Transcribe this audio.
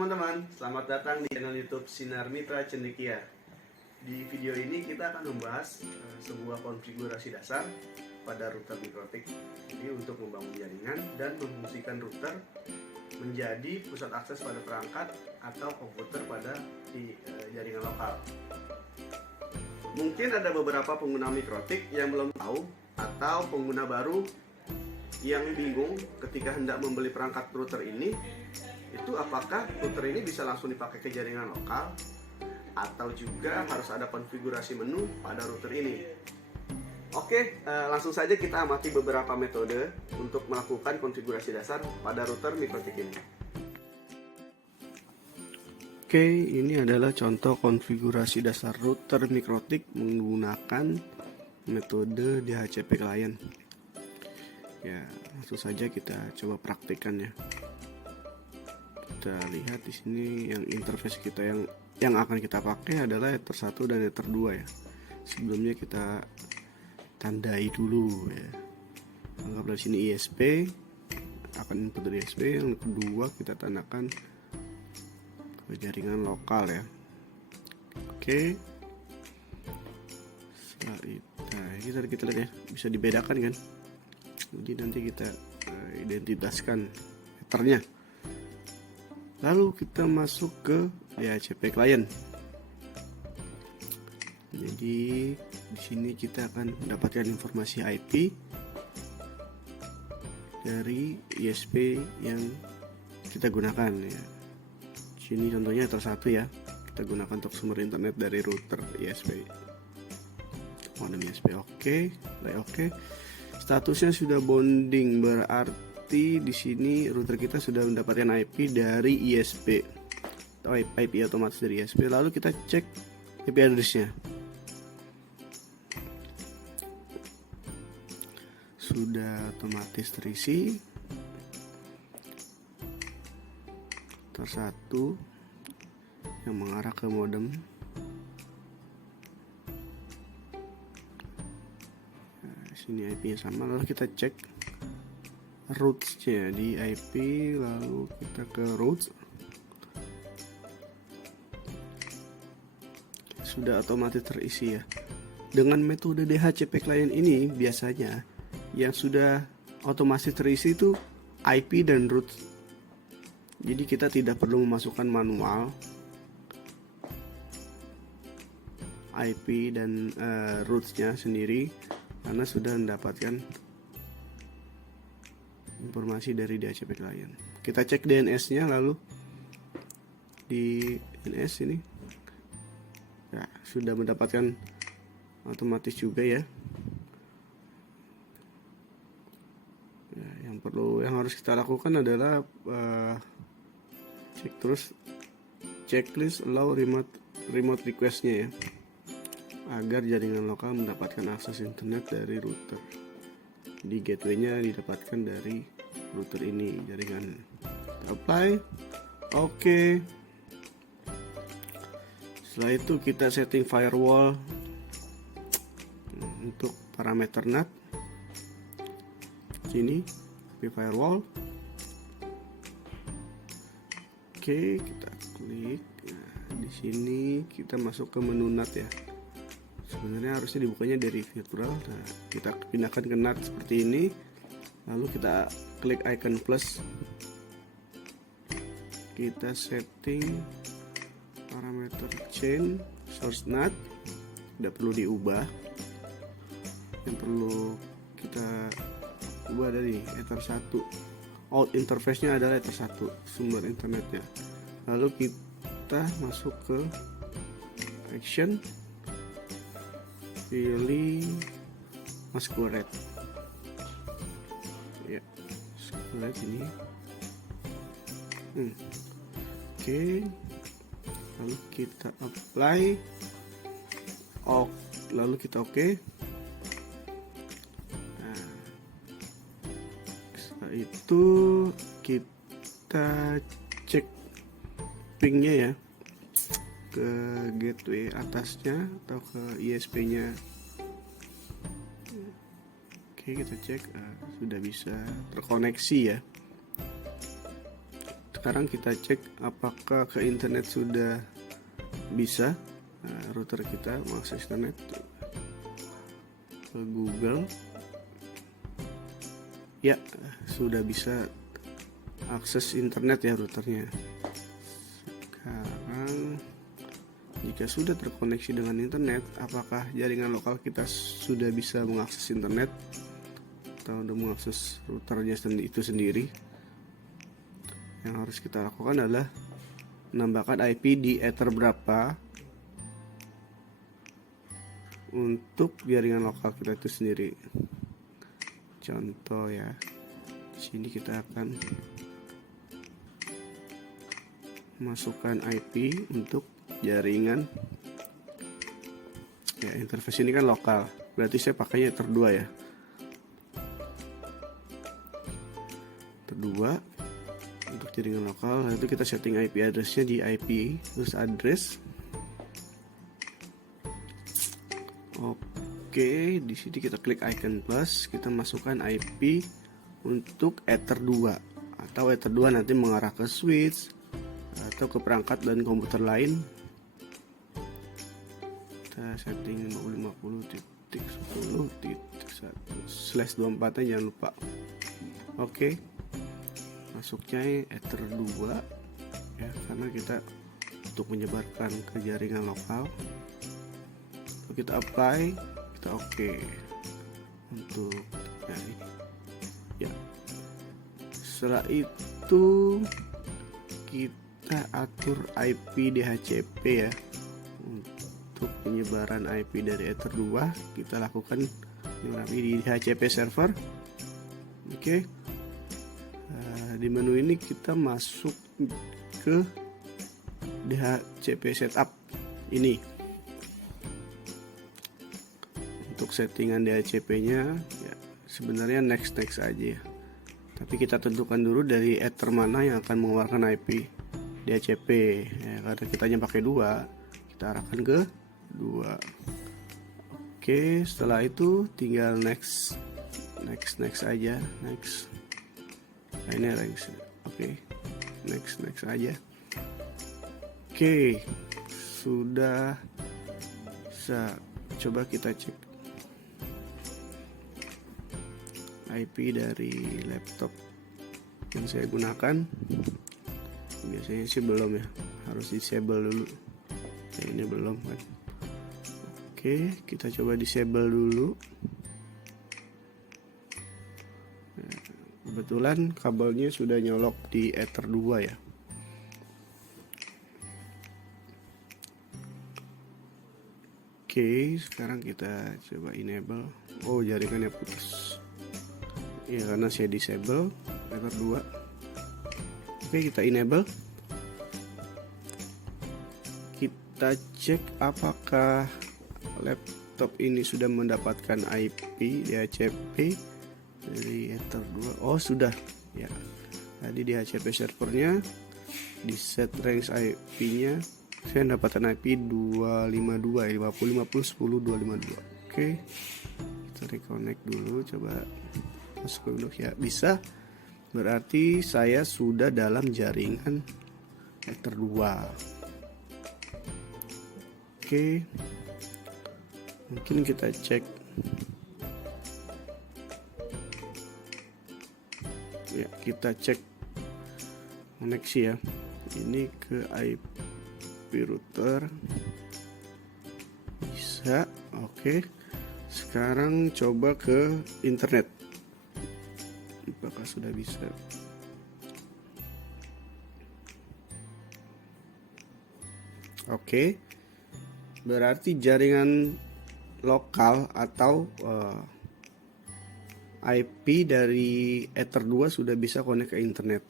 teman-teman, selamat datang di channel YouTube Sinar Mitra Cendekia. Di video ini kita akan membahas sebuah konfigurasi dasar pada router mikrotik. Jadi untuk membangun jaringan dan memfungsikan router menjadi pusat akses pada perangkat atau komputer pada jaringan lokal. Mungkin ada beberapa pengguna mikrotik yang belum tahu atau pengguna baru yang bingung ketika hendak membeli perangkat router ini, itu apakah router ini bisa langsung dipakai ke jaringan lokal atau juga harus ada konfigurasi menu pada router ini. Oke, langsung saja kita amati beberapa metode untuk melakukan konfigurasi dasar pada router mikrotik ini. Oke, ini adalah contoh konfigurasi dasar router mikrotik menggunakan metode DHCP client. Ya, langsung saja kita coba praktikkan ya. Kita lihat di sini yang interface kita yang akan kita pakai adalah Ether 1 dan Ether 2 ya. Sebelumnya kita tandai dulu ya. Anggaplah di sini ISP, akan input dari ISP. Yang kedua kita tandakan ke jaringan lokal ya. Oke. Setelah itu kita lihat ya, bisa dibedakan kan. Jadi nanti kita identitaskan ethernya. Lalu kita masuk ke DHCP client. Jadi di sini kita akan mendapatkan informasi IP dari ISP yang kita gunakan ya. Di sini contohnya Ether 1 ya. Kita gunakan untuk sumber internet dari router ISP. Modem ISP oke, oke. Statusnya sudah bonding, berarti di sini router kita sudah mendapatkan IP dari ISP atau IP otomatis dari ISP. Lalu kita cek IP address-nya. Sudah otomatis terisi. Tersatu yang mengarah ke modem. Ini IP-nya sama, lalu kita cek roots-nya di IP, lalu kita ke roots. Sudah otomatis terisi ya. Dengan metode DHCP client ini biasanya yang sudah otomatis terisi itu IP dan roots. Jadi kita tidak perlu memasukkan manual IP dan roots-nya sendiri, karena sudah mendapatkan informasi dari DHCP client. Kita cek DNS-nya, lalu di DNS ini ya, sudah mendapatkan otomatis juga ya. Yang harus kita lakukan adalah cek terus checklist allow remote request-nya ya, agar jaringan lokal mendapatkan akses internet dari router. Di gateway-nya didapatkan dari router ini jaringan. Apply. Oke. Setelah itu kita setting firewall untuk parameter NAT. Sini firewall. Oke, kita klik. Nah, di sini kita masuk ke menu NAT ya. Sebenarnya harusnya dibukanya dari virtual. Nah, kita pindahkan ke NAT seperti ini. Lalu kita klik icon plus. Kita setting parameter change source NAT. Tidak perlu diubah. Yang perlu kita ubah dari Ether 1. Out interface-nya adalah Ether 1, sumber internetnya. Lalu kita masuk ke action, pilih masquerade ya, masquerade ini. Oke. Lalu kita apply, lalu kita oke. Nah, setelah itu kita cek pingnya ya, ke gateway atasnya atau ke ISP-nya. Oke, kita cek sudah bisa terkoneksi ya. Sekarang kita cek apakah ke internet sudah bisa. Nah, router kita mengakses internet ke Google. Ya, sudah bisa akses internet ya routernya. Sekarang jika sudah terkoneksi dengan internet, apakah jaringan lokal kita sudah bisa mengakses internet atau sudah mengakses routernya itu sendiri? Yang harus kita lakukan adalah menambahkan IP di ether berapa untuk jaringan lokal kita itu sendiri. Contoh ya, di sini kita akan masukkan IP untuk jaringan ya, interface ini kan lokal, berarti saya pakainya ether 2 ya. Ether 2 untuk jaringan lokal. Lalu kita setting IP addressnya di IP terus address. Oke, di sini kita klik icon plus, kita masukkan IP untuk ether 2 atau ether 2 nanti mengarah ke switch atau ke perangkat dan komputer lain. Kita setting 50.10.1/24 nya jangan lupa. Oke, masuknya ether 2 ya, karena kita untuk menyebarkan ke jaringan lokal. Kita apply, kita oke untuk ya. Setelah itu kita atur IP DHCP ya. Untuk penyebaran IP dari ether 2 kita lakukan di DHCP server. Oke. Di menu ini kita masuk ke DHCP setup ini. Untuk settingan DHCP-nya ya, sebenarnya next aja ya. Tapi kita tentukan dulu dari ether mana yang akan mengeluarkan IP DHCP ya, karena kitanya pakai 2, kita arahkan ke 2. Oke, setelah itu tinggal next aja, next. Nah, ini next. Oke, next aja. Oke, sudah bisa. Coba kita cek IP dari laptop yang saya gunakan. Biasanya sih belum ya, harus disable dulu ya, ini belum kan. Oke, kita coba disable dulu. Nah, kebetulan kabelnya sudah nyolok di ether 2 ya. Oke, sekarang kita coba enable. Oh, jaringannya putus ya, karena saya disable ether 2. Oke, kita enable. Kita cek apakah laptop ini sudah mendapatkan IP DHCP dari ether 2. Oh, sudah ya. Tadi di DHCP servernya di set range IP-nya saya mendapatkan IP 252 ya, 50.50.10.252. Oke, kita reconnect dulu, coba masuk ke Windows ya, bisa. Berarti saya sudah dalam jaringan ether 2. Oke, mungkin kita cek ya, kita cek koneksi ya. Ini ke IP router bisa. Oke, sekarang coba ke internet. Apakah sudah bisa? Oke, berarti jaringan lokal atau IP dari ether 2 sudah bisa connect ke internet.